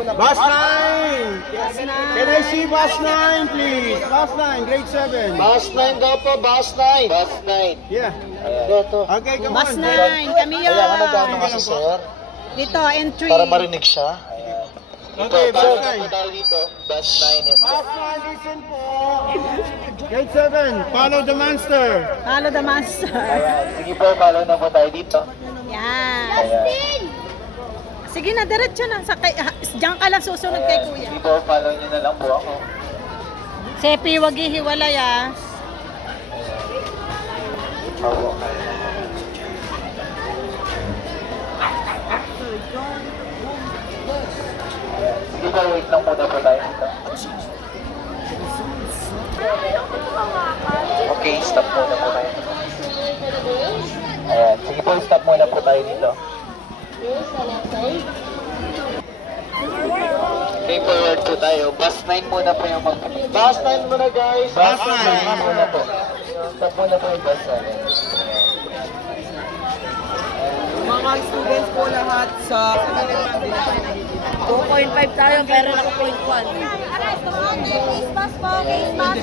Bus 9! Bus 9. Can I see Bus 9, please? Bus 9, grade 7. Bus 9 daw po, Bus 9. Bus 9. Yeah. Ito. Okay, come Bus on. 9, kami yun. Kailangan na gano'n kasi, sir. Dito, entry. Para marinig siya. Okay, Ito, Bus bago 9. po tayo dito. Bus 9 ito. Bus 9, listen po. Grade 7, follow the monster. Follow the master. Ayan. Sige po, follow na po tayo dito. Yan. Ayan. Sige na, diretso na. Diyan ka lang susunod kay kuya. Sige po, follow nyo na lang po ako. Sepi, wag hihiwalay ah. Opo. Ayan. Sige po, wait lang muna po tayo dito. Okay, stop muna po tayo dito. Ayan. Sige po, stop muna po tayo dito. Okay, forward po tayo. Bus 9 muna po yung Bus 9 muna guys! Bus 9 muna po. Stop muna po yung bus 9. Mga students po lahat sa 2.5 tayo, pero naka 0.1. Case pass po, case pass.